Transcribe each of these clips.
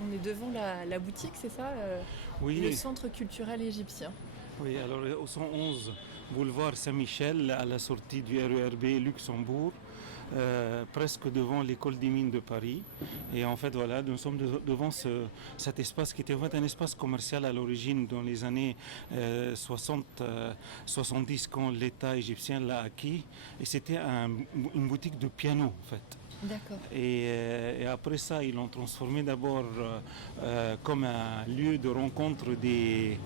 On est devant la boutique, c'est ça le Oui, centre culturel égyptien. oui, alors au 111 boulevard Saint-Michel, à la sortie du RERB Luxembourg, presque devant l'école des mines de Paris. Et en fait, voilà, nous sommes devant cet espace qui était en fait un espace commercial à l'origine dans les années 60, 70 quand l'État égyptien l'a acquis. Et c'était une boutique de piano en fait. D'accord. Et après ça, ils l'ont transformé d'abord comme un lieu de rencontre de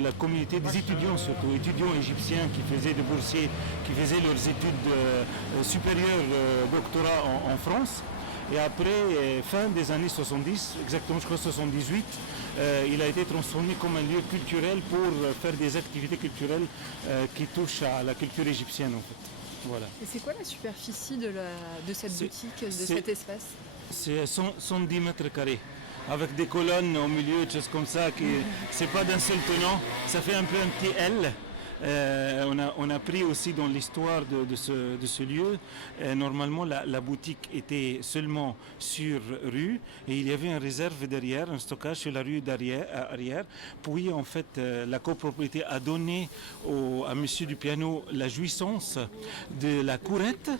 la communauté des étudiants, surtout étudiants égyptiens qui faisaient des boursiers, qui faisaient leurs études supérieures, doctorat en France. Et après, fin des années 70, exactement je crois 78, il a été transformé comme un lieu culturel pour faire des activités culturelles qui touchent à la culture égyptienne en fait. Voilà. Et c'est quoi la superficie de cette C'est boutique, de c'est- cet espace? c'est 110 mètres carrés, avec des colonnes au milieu, des choses comme ça, qui c'est pas d'un seul tenant, ça fait un peu un petit L. On a pris aussi dans l'histoire de ce lieu, normalement la boutique était seulement sur rue et il y avait une réserve derrière, un stockage sur la rue arrière. Puis en fait la copropriété a donné à monsieur du piano la jouissance de la courette,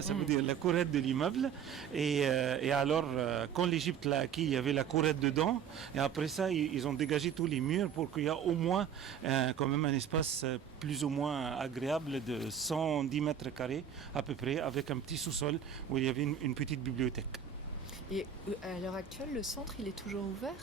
ça veut dire la courette de l'immeuble. Et alors, quand l'Égypte l'a acquis, il y avait la courette dedans. Et après ça, ils ont dégagé tous les murs pour qu'il y ait au moins quand même un espace plus ou moins agréable de 110 mètres carrés à peu près, avec un petit sous-sol où il y avait une petite bibliothèque. Et à l'heure actuelle, le centre, il est toujours ouvert?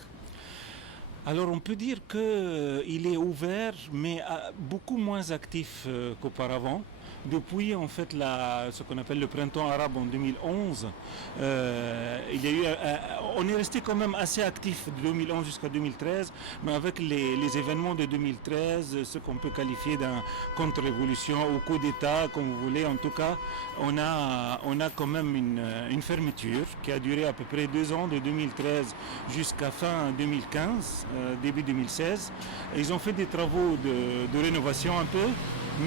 Alors on peut dire qu'il est ouvert, mais beaucoup moins actif qu'auparavant. Depuis en fait ce qu'on appelle le printemps arabe en 2011, il y a eu, on est resté quand même assez actif de 2011 jusqu'à 2013, mais avec les événements de 2013, ce qu'on peut qualifier d'un contre-révolution ou coup d'État, comme vous voulez, en tout cas, on a quand même une fermeture qui a duré à peu près 2 ans, de 2013 jusqu'à fin 2015, début 2016. Et ils ont fait des travaux de rénovation un peu,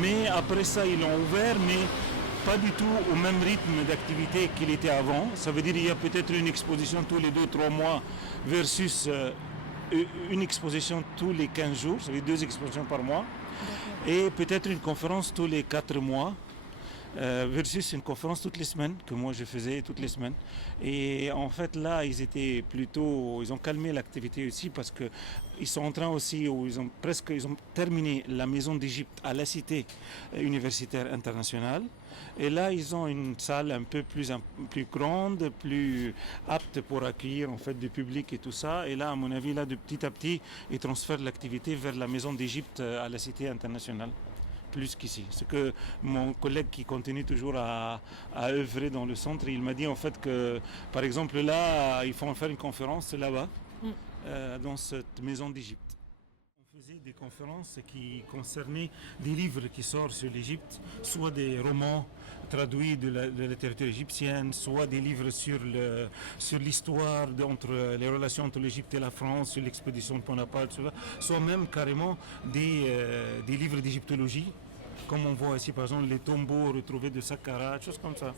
mais après ça ils l'ont ouvert, mais pas du tout au même rythme d'activité qu'il était avant. Ça veut dire qu'il y a peut-être une exposition tous les 2 3 mois versus une exposition tous les 15 jours, ça veut dire 2 expositions par mois, D'accord. et peut-être une conférence tous les 4 mois. Versus une conférence toutes les semaines que moi je faisais toutes les semaines. Et en fait là ils ont calmé l'activité aussi parce que ils sont en train aussi, ou ils ont terminé la maison d'Égypte à la cité universitaire internationale. Et là ils ont une salle un peu plus grande, plus apte pour accueillir en fait du public et tout ça. Et là à mon avis là de petit à petit ils transfèrent l'activité vers la maison d'Égypte à la cité internationale plus qu'ici. Ce que mon collègue qui continue toujours à œuvrer dans le centre, il m'a dit en fait que, par exemple, là, ils font faire une conférence là-bas, Mm. dans cette maison d'Égypte. On faisait des conférences qui concernaient des livres qui sortent sur l'Égypte, soit des romans traduits de la littérature égyptienne, soit des livres sur l'histoire entre les relations entre l'Égypte et la France, sur l'expédition de Bonaparte, soit même carrément des livres d'égyptologie, comme on voit ici par exemple les tombeaux retrouvés de Saqqara, choses comme ça.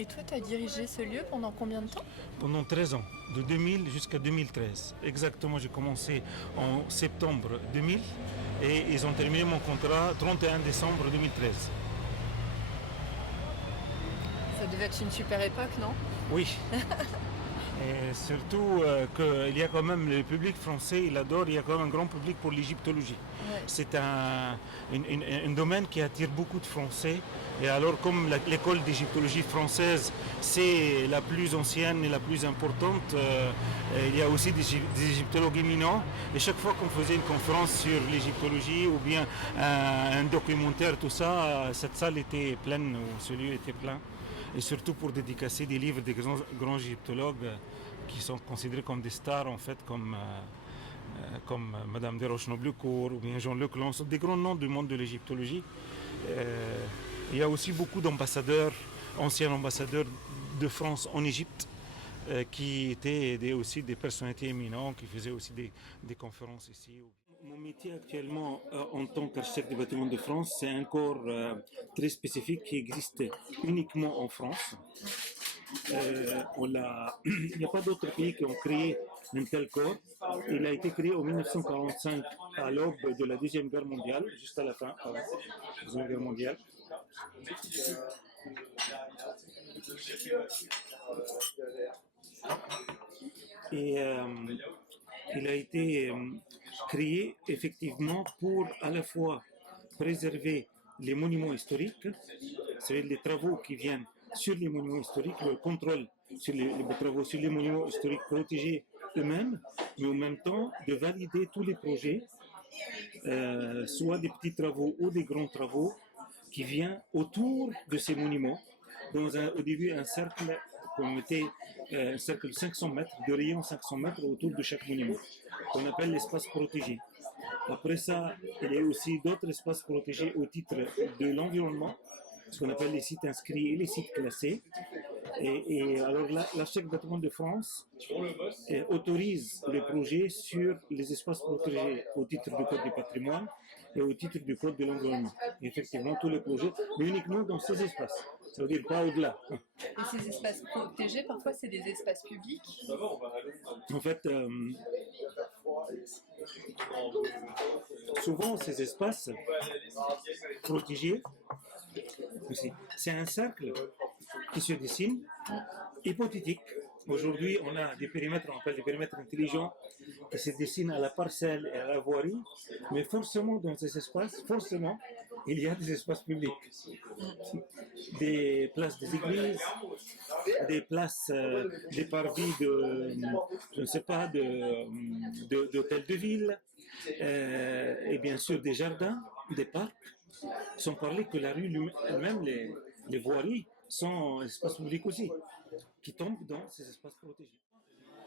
Et toi, tu as dirigé ce lieu pendant combien de temps? Pendant 13 ans, de 2000 jusqu'à 2013. Exactement, j'ai commencé en septembre 2000 et ils ont terminé mon contrat 31 décembre 2013. Ça devait être une super époque, non? Oui, et surtout qu'il y a quand même le public français, il adore, il y a quand même un grand public pour l'égyptologie. Ouais. C'est un domaine qui attire beaucoup de Français. Et alors comme l'école d'égyptologie française, c'est la plus ancienne et la plus importante, il y a aussi des égyptologues éminents. Et chaque fois qu'on faisait une conférence sur l'égyptologie ou bien un documentaire, tout ça, cette salle était pleine, ou ce lieu était plein. Et surtout pour dédicacer des livres des grands égyptologues qui sont considérés comme des stars en fait, comme Madame Desroches-Noblecourt ou bien Jean Leclan, sont des grands noms du monde de l'égyptologie. Il y a aussi beaucoup d'ambassadeurs, anciens ambassadeurs de France en Égypte, qui étaient aussi des personnalités éminentes, qui faisaient aussi des conférences ici. Mon métier actuellement en tant qu'architecte des bâtiments de France, c'est un corps très spécifique qui existe uniquement en France. Il n'y a pas d'autres pays qui ont créé un tel corps. Il a été créé en 1945 à l'aube de la Deuxième Guerre mondiale, juste à la fin de la Deuxième Guerre mondiale. Et il a été créé effectivement pour à la fois préserver les monuments historiques, c'est-à-dire les travaux qui viennent sur les monuments historiques, le contrôle sur les travaux sur les monuments historiques protégés eux-mêmes, mais en même temps de valider tous les projets, soit des petits travaux ou des grands travaux, qui viennent autour de ces monuments, dans au début un cercle qu'on mettait un cercle de 500 mètres, de rayon 500 mètres autour de chaque monument, qu'on appelle l'espace protégé. Après ça, il y a aussi d'autres espaces protégés au titre de l'environnement, ce qu'on appelle les sites inscrits et les sites classés. Et alors l'architecte bâtiment de France autorise les projets sur les espaces protégés au titre du Code du patrimoine et au titre du Code de l'environnement. Effectivement, tous les projets, mais uniquement dans ces espaces. Ça veut dire pas au-delà. Et ces espaces protégés, parfois, c'est des espaces publics. En fait, souvent, ces espaces protégés, c'est un cercle qui se dessine, hypothétique. Aujourd'hui, on a des périmètres, on appelle des périmètres intelligents, qui se dessinent à la parcelle et à la voirie, mais forcément, dans ces espaces, forcément, il y a des espaces publics. Des places des églises, des places, des parvis de, je ne sais pas, d'hôtels de ville, et bien sûr des jardins, des parcs, sans parler que la rue elle-même, les voiries, sont espaces publics aussi, qui tombent dans ces espaces protégés.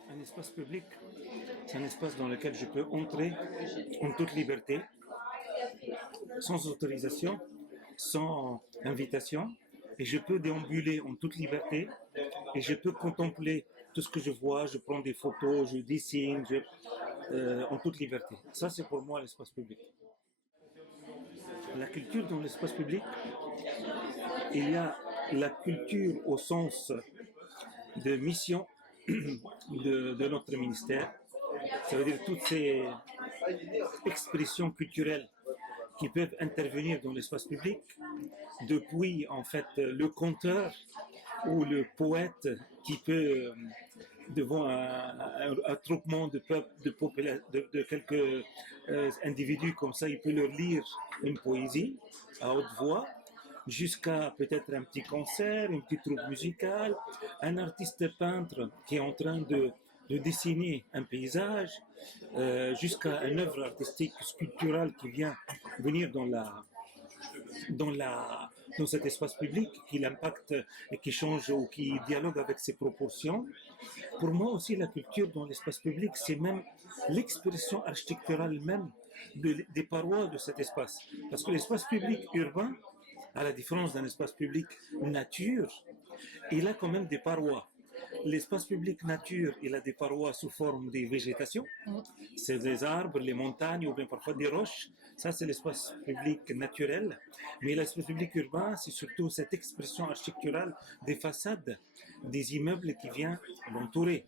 Un espace public, c'est un espace dans lequel je peux entrer en toute liberté, sans autorisation, sans invitation, et je peux déambuler en toute liberté, et je peux contempler tout ce que je vois, je prends des photos, je dessine, en toute liberté. Ça, c'est pour moi l'espace public. La culture dans l'espace public, il y a la culture au sens de mission de notre ministère. Ça veut dire toutes ces expressions culturelles qui peuvent intervenir dans l'espace public, depuis en fait le conteur ou le poète qui peut, devant un attroupement de quelques individus comme ça, il peut leur lire une poésie à haute voix, jusqu'à peut-être un petit concert, une petite troupe musicale, un artiste peintre qui est en train de dessiner un paysage, jusqu'à une œuvre artistique sculpturale qui vient venir dans cet espace public, qui l'impacte et qui change ou qui dialogue avec ses proportions. Pour moi aussi, la culture dans l'espace public, c'est même l'expression architecturale même des parois de cet espace. Parce que l'espace public urbain, à la différence d'un espace public nature, il a quand même des parois. L'espace public nature, il a des parois sous forme de végétation. C'est des arbres, les montagnes ou bien parfois des roches. Ça, c'est l'espace public naturel. Mais l'espace public urbain, c'est surtout cette expression architecturale des façades, des immeubles qui viennent l'entourer.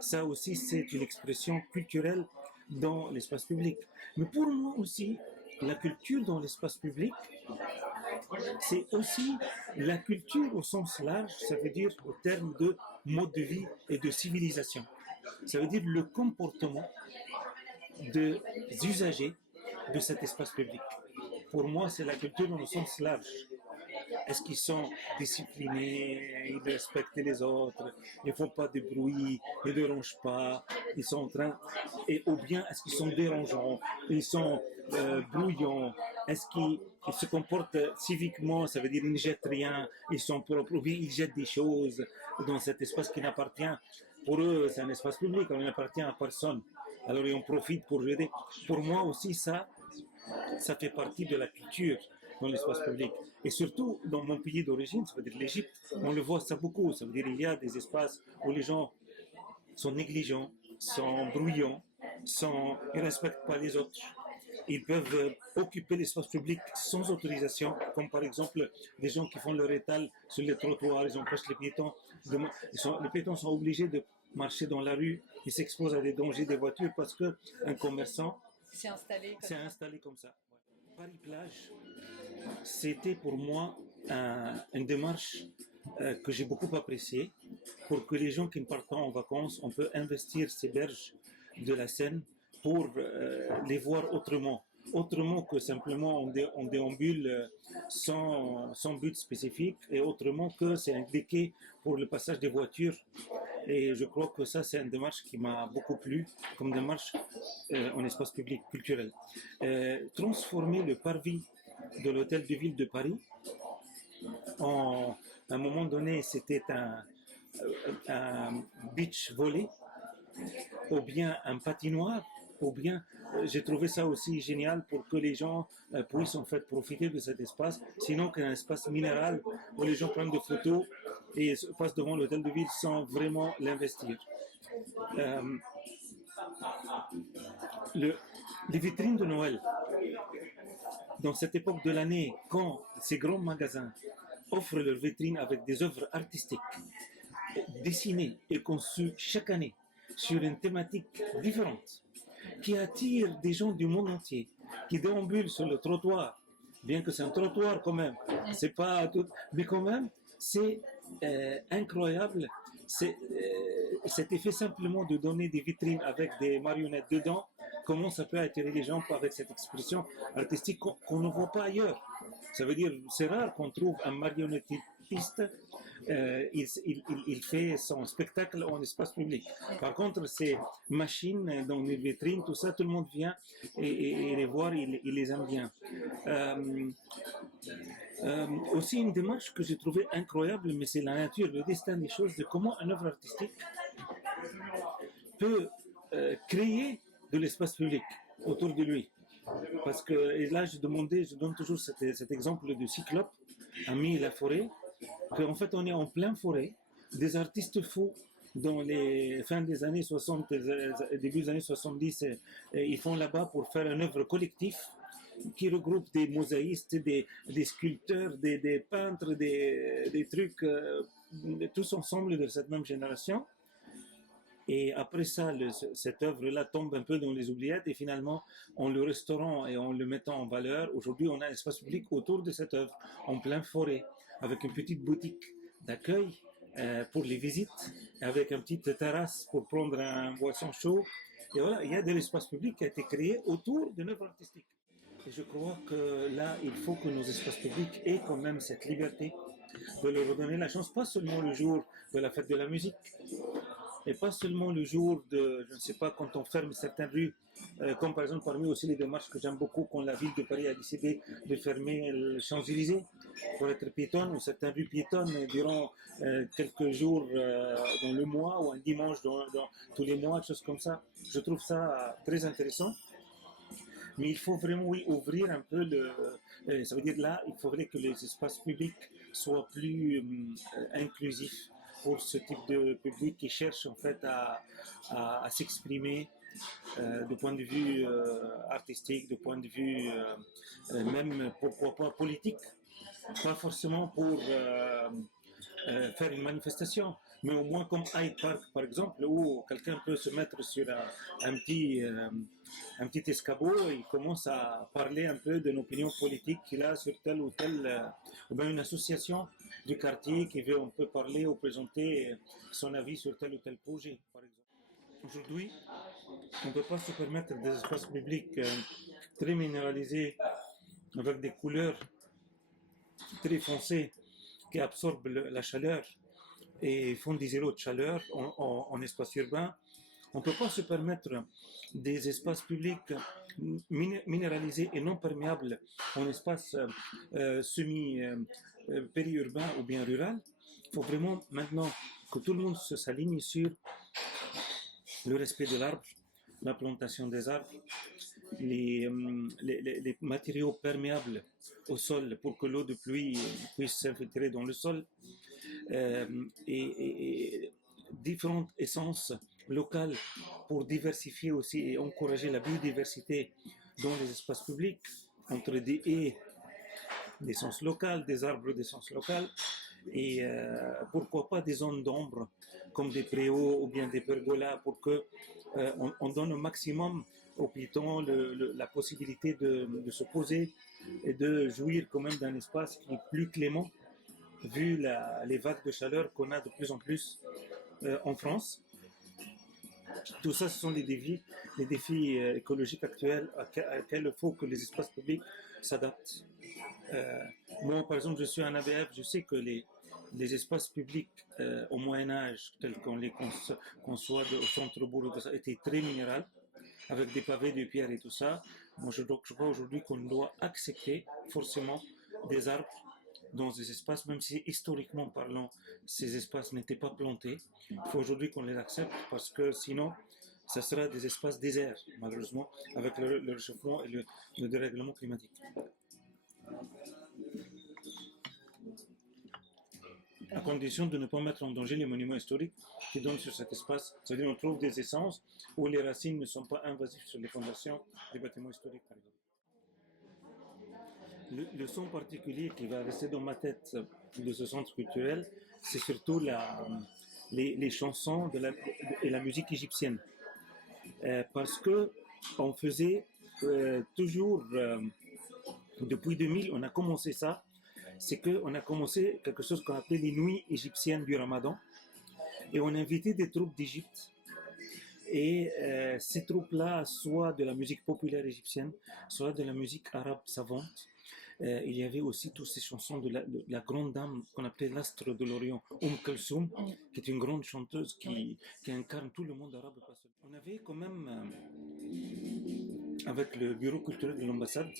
Ça aussi, c'est une expression culturelle dans l'espace public. Mais pour moi aussi, la culture dans l'espace public, c'est aussi la culture au sens large, ça veut dire au terme de mode de vie et de civilisation. Ça veut dire le comportement des usagers de cet espace public. Pour moi, c'est la culture dans le sens large. Est-ce qu'ils sont disciplinés, ils respectent les autres, ils ne font pas de bruit, ils ne dérangent pas, ils sont en train, ou bien est-ce qu'ils sont dérangeants, ils sont brouillons, est-ce qu'ils se comportent civiquement, ça veut dire ils ne jettent rien, ils sont propres, ou bien ils jettent des choses dans cet espace qui n'appartient, pour eux c'est un espace public, on n'appartient à personne, alors ils en profitent pour jeter. Pour moi aussi ça fait partie de la culture dans l'espace public. Et surtout, dans mon pays d'origine, ça veut dire l'Égypte, on le voit ça beaucoup. Ça veut dire qu'il y a des espaces où les gens sont négligents, sont bruyants, ils ne respectent pas les autres. ils peuvent occuper l'espace public sans autorisation, comme par exemple des gens qui font leur étal sur les trottoirs, ils empêchent les piétons. Les piétons sont obligés de marcher dans la rue, ils s'exposent à des dangers des voitures parce qu'un commerçant s'est installé comme ça. Paris-Plage, c'était pour moi une démarche que j'ai beaucoup appréciée pour que les gens qui ne partent pas en vacances, on peut investir ces berges de la Seine pour les voir autrement que simplement on déambule sans but spécifique et autrement que c'est indiqué pour le passage des voitures. Et je crois que ça, c'est une démarche qui m'a beaucoup plu comme démarche en espace public culturel. Transformer le parvis de l'hôtel de ville de Paris, à un moment donné, c'était un beach volley, ou bien un patinoire, ou bien j'ai trouvé ça aussi génial pour que les gens puissent en fait profiter de cet espace, sinon qu'un espace minéral où les gens prennent des photos et passent devant l'hôtel de ville sans vraiment l'investir. Euh, les vitrines de Noël, dans cette époque de l'année, quand ces grands magasins offrent leurs vitrines avec des œuvres artistiques dessinées et conçues chaque année sur une thématique différente, qui attire des gens du monde entier, qui déambulent sur le trottoir, bien que c'est un trottoir quand même, c'est pas tout, mais quand même, c'est incroyable. Cet effet simplement de donner des vitrines avec des marionnettes dedans, comment ça peut attirer les gens avec cette expression artistique qu'on ne voit pas ailleurs. Ça veut dire, c'est rare qu'on trouve un marionnettiste, il fait son spectacle en espace public. Par contre, ces machines dans les vitrines, tout ça, tout le monde vient et les voir, il les aime bien. Aussi une démarche que j'ai trouvée incroyable, mais c'est la nature, le destin des choses, de comment une œuvre artistique peut créer de l'espace public autour de lui. Parce que, et là, je donne toujours cet exemple de Cyclope, ami la forêt, qu'en fait, on est en pleine forêt, des artistes fous, dans les fins des années 60, début des années 70, ils font là-bas pour faire une œuvre collective qui regroupe des mosaïstes, des sculpteurs, des peintres, des trucs, tous ensemble de cette même génération. Et après ça, cette œuvre-là tombe un peu dans les oubliettes et finalement, en le restaurant et en le mettant en valeur, aujourd'hui, on a un espace public autour de cette œuvre, en pleine forêt, avec une petite boutique d'accueil pour les visites, avec une petite terrasse pour prendre un boisson chaud. Et voilà, il y a de l'espace public qui a été créé autour d'une œuvre artistique. Et je crois que là, il faut que nos espaces publics aient quand même cette liberté de leur redonner la chance, pas seulement le jour de la fête de la musique, et pas seulement le jour de, je ne sais pas, quand on ferme certaines rues, comme par exemple parmi aussi les démarches que j'aime beaucoup quand la ville de Paris a décidé de fermer les Champs-Élysées pour être piétonne, ou certaines rues piétonnes durant quelques jours dans le mois, ou un dimanche dans tous les mois, des choses comme ça. Je trouve ça très intéressant. Mais il faut vraiment, oui, ouvrir un peu ça veut dire là, il faudrait que les espaces publics soient plus inclusifs pour ce type de public qui cherche en fait à s'exprimer du point de vue artistique, du point de vue même pourquoi pas politique, pas forcément pour faire une manifestation, mais au moins comme Hyde Park par exemple, où quelqu'un peut se mettre sur un petit escabeau et il commence à parler un peu d'une opinion politique qu'il a sur tel ou tel, ou bien une association du quartier qui veut un peu parler ou présenter son avis sur tel ou tel projet, par exemple. Aujourd'hui, on ne peut pas se permettre des espaces publics très minéralisés, avec des couleurs très foncées qui absorbent la chaleur et font des îlots de chaleur en espace urbain. On ne peut pas se permettre des espaces publics minéralisés et non perméables en espace semi-périurbain ou bien rural. Il faut vraiment maintenant que tout le monde s'aligne sur le respect de l'arbre, la plantation des arbres, les matériaux perméables au sol pour que l'eau de pluie puisse s'infiltrer dans le sol, et différentes essences locales pour diversifier aussi et encourager la biodiversité dans les espaces publics, entre des haies d'essence locale, des arbres d'essence locale, et pourquoi pas des zones d'ombre comme des préaux ou bien des pergolas pour que on donne au maximum aux piétons la possibilité de se poser et de jouir quand même d'un espace qui est plus clément vu les vagues de chaleur qu'on a de plus en plus en France. Tout ça, ce sont les défis écologiques actuels auxquels il faut que les espaces publics s'adaptent. Euh, Moi, par exemple, je suis un ABF, je sais que les espaces publics au Moyen-Âge, tels qu'on les conçoit au centre-bourg, tout ça, étaient très minéraux, avec des pavés de pierre et tout ça. Moi, je crois aujourd'hui qu'on doit accepter forcément des arbres dans ces espaces, même si historiquement parlant, ces espaces n'étaient pas plantés. Il faut aujourd'hui qu'on les accepte parce que sinon, ça sera des espaces déserts, malheureusement, avec le réchauffement et le dérèglement climatique. À condition de ne pas mettre en danger les monuments historiques qui donnent sur cet espace. C'est-à-dire qu'on trouve des essences où les racines ne sont pas invasives sur les fondations des bâtiments historiques, par exemple. Le son particulier qui va rester dans ma tête de ce centre culturel, c'est surtout les chansons et la musique égyptienne. Parce que on faisait toujours, depuis 2000, on a commencé ça, c'est qu'on a commencé quelque chose qu'on appelait les nuits égyptiennes du Ramadan, et on invitait des troupes d'Égypte. Et ces troupes-là, soit de la musique populaire égyptienne, soit de la musique arabe savante. Il y avait aussi toutes ces chansons de la grande dame qu'on appelait l'astre de l'Orient, Kulthum, qui est une grande chanteuse qui incarne tout le monde arabe. On avait quand même, avec le bureau culturel de l'ambassade,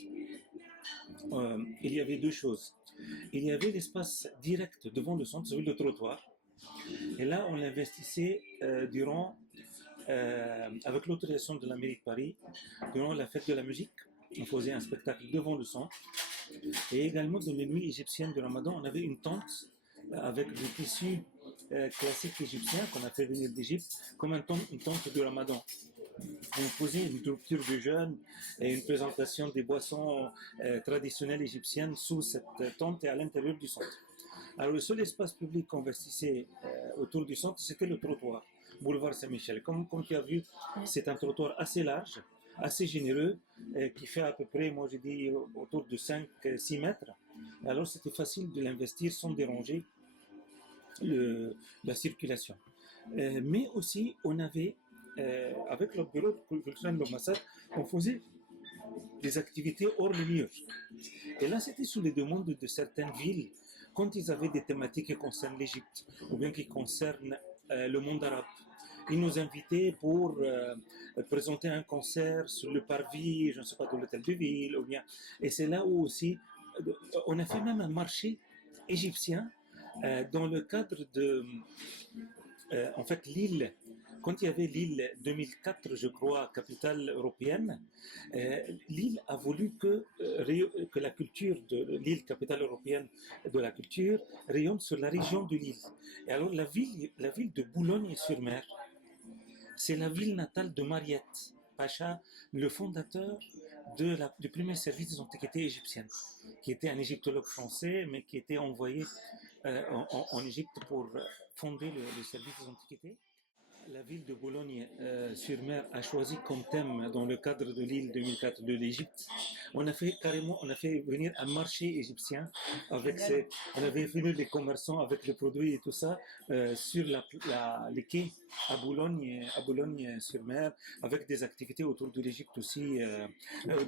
il y avait deux choses. Il y avait l'espace direct devant le centre, celui de trottoir. Et là, on l'investissait avec l'autorisation de la mairie de Paris, durant la fête de la musique. On faisait un spectacle devant le centre. Et également, dans les nuits égyptiennes du Ramadan, on avait une tente avec du tissu classique égyptien qu'on a fait venir d'Égypte, comme une tente du Ramadan. On faisait une rupture de jeûne et une présentation des boissons traditionnelles égyptiennes sous cette tente et à l'intérieur du centre. Alors, le seul espace public qu'on investissait autour du centre, c'était le trottoir, boulevard Saint-Michel. Comme tu as vu, c'est un trottoir assez large, assez généreux, qui fait à peu près, moi j'ai dit, autour de 5-6 mètres. Alors, c'était facile de l'investir sans déranger la circulation. Mais aussi, on avait, avec le bureau culturel de l'ambassade, on faisait des activités hors les murs. Et là, c'était sous les demandes de certaines villes, quand ils avaient des thématiques qui concernent l'Égypte, ou bien qui concernent le monde arabe. Ils nous invitaient pour présenter un concert sur le parvis, je ne sais pas, de l'hôtel de ville, ou bien. Et c'est là où aussi, on a fait même un marché égyptien dans le cadre de, en fait, l'île. Quand il y avait l'île 2004, je crois, capitale européenne, l'île a voulu que la culture de l'île capitale européenne de la culture rayonne sur la région de l'île. Et alors la ville de Boulogne-sur-Mer, c'est la ville natale de Mariette Pacha, le fondateur du premier service des antiquités égyptiennes, qui était un égyptologue français, mais qui était envoyé en Égypte pour fonder le service des antiquités. La ville de Boulogne-sur-Mer a choisi comme thème, dans le cadre de l'île 2004 de l'Égypte, on a fait venir un marché égyptien avec on avait venu les commerçants avec les produits et tout ça sur les quais à Boulogne-sur-Mer, avec des activités autour de l'Égypte aussi,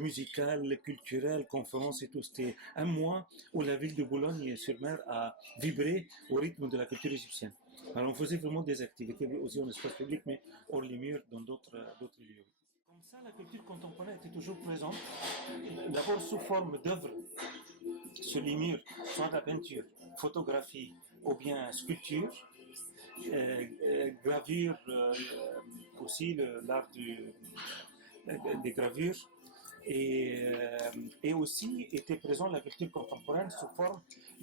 musicales, culturelles, conférences et tout. C'était un mois où la ville de Boulogne-sur-Mer a vibré au rythme de la culture égyptienne. Alors on faisait vraiment des activités aussi en espace public, mais hors les murs, dans d'autres lieux. Comme ça, la culture contemporaine était toujours présente, d'abord sous forme d'œuvres sur les murs, soit la peinture, photographie ou bien sculpture, gravure aussi, l'art des gravures, et aussi était présent la culture contemporaine sous forme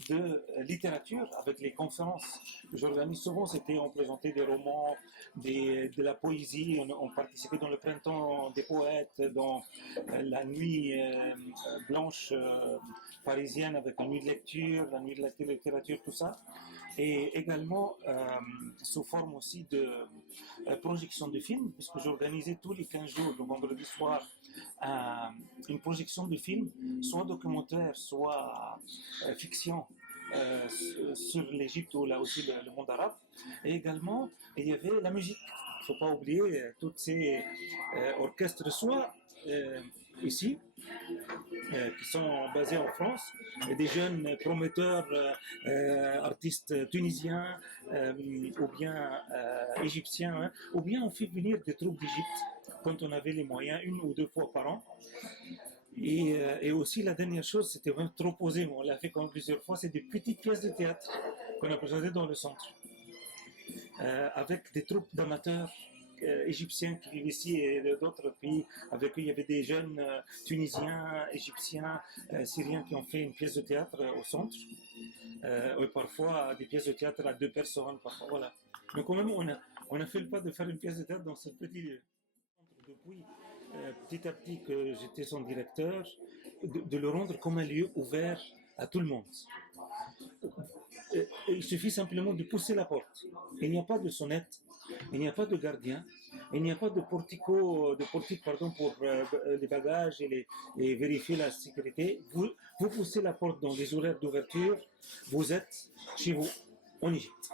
de littérature avec les conférences que j'organise souvent. On présentait des romans, de la poésie, on participait dans le printemps des poètes, dans la nuit blanche parisienne avec la nuit de lecture, la nuit de la littérature, tout ça. Et également sous forme aussi de projection de films, puisque j'organisais tous les 15 jours, le vendredi soir, une projection de films, soit documentaire, soit fiction, sur l'Égypte ou là aussi le monde arabe. Et également, il y avait la musique. Il ne faut pas oublier tous ces orchestres, soit ici, qui sont basés en France, et des jeunes prometteurs, artistes tunisiens ou bien égyptiens, hein, ou bien on fait venir des troupes d'Égypte quand on avait les moyens, 1 ou 2 fois par an. Et aussi la dernière chose, c'était vraiment trop posé, mais on l'a fait quand même plusieurs fois, c'est des petites pièces de théâtre qu'on a présentées dans le centre, avec des troupes d'amateurs égyptiens qui vivent ici et d'autres pays. Avec eux, il y avait des jeunes tunisiens, égyptiens, syriens qui ont fait une pièce de théâtre au centre. Et parfois des pièces de théâtre à 2 personnes. Parfois, voilà. Mais quand même, on a fait le pas de faire une pièce de théâtre dans ce petit lieu. Depuis petit à petit que j'étais son directeur, de le rendre comme un lieu ouvert à tout le monde. Il suffit simplement de pousser la porte. Il n'y a pas de sonnette, il n'y a pas de gardien, il n'y a pas de portique pardon, pour les bagages et vérifier la sécurité. Vous poussez la porte dans les horaires d'ouverture, vous êtes chez vous, en Égypte.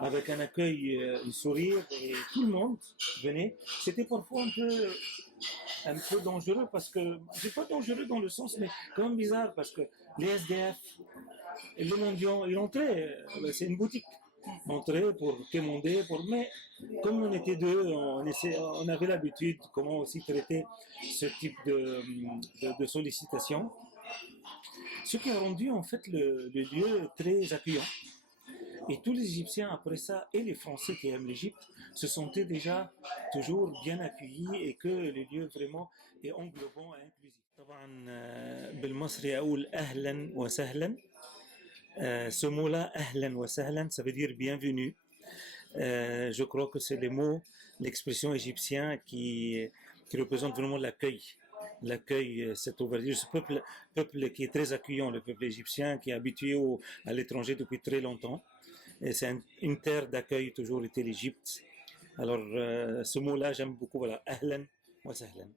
Avec un accueil, un sourire, et tout le monde venait. C'était parfois un peu dangereux parce que, c'est pas dangereux dans le sens, mais quand même bizarre parce que les SDF, et les mendiants, ils entraient, c'est une boutique. On entrait pour commander, mais comme on était deux, on avait l'habitude comment aussi traiter ce type de sollicitation. Ce qui a rendu en fait le lieu très accueillant. Et tous les Égyptiens après ça, et les Français qui aiment l'Égypte, se sentaient déjà toujours bien accueillis et que le lieu vraiment est englobant et inclusif. طبعا بالمصري أقول أهلا وسهلا. Ce mot-là, ahlan wa sahlan, ça veut dire bienvenue. Je crois que c'est le mot, l'expression égyptienne qui représente vraiment l'accueil. L'accueil, cette ouverture, ce peuple qui est très accueillant, le peuple égyptien qui est habitué à l'étranger depuis très longtemps. Et c'est une terre d'accueil toujours été l'Égypte. Alors ce mot-là, j'aime beaucoup. Voilà, ahlan wa sahlan.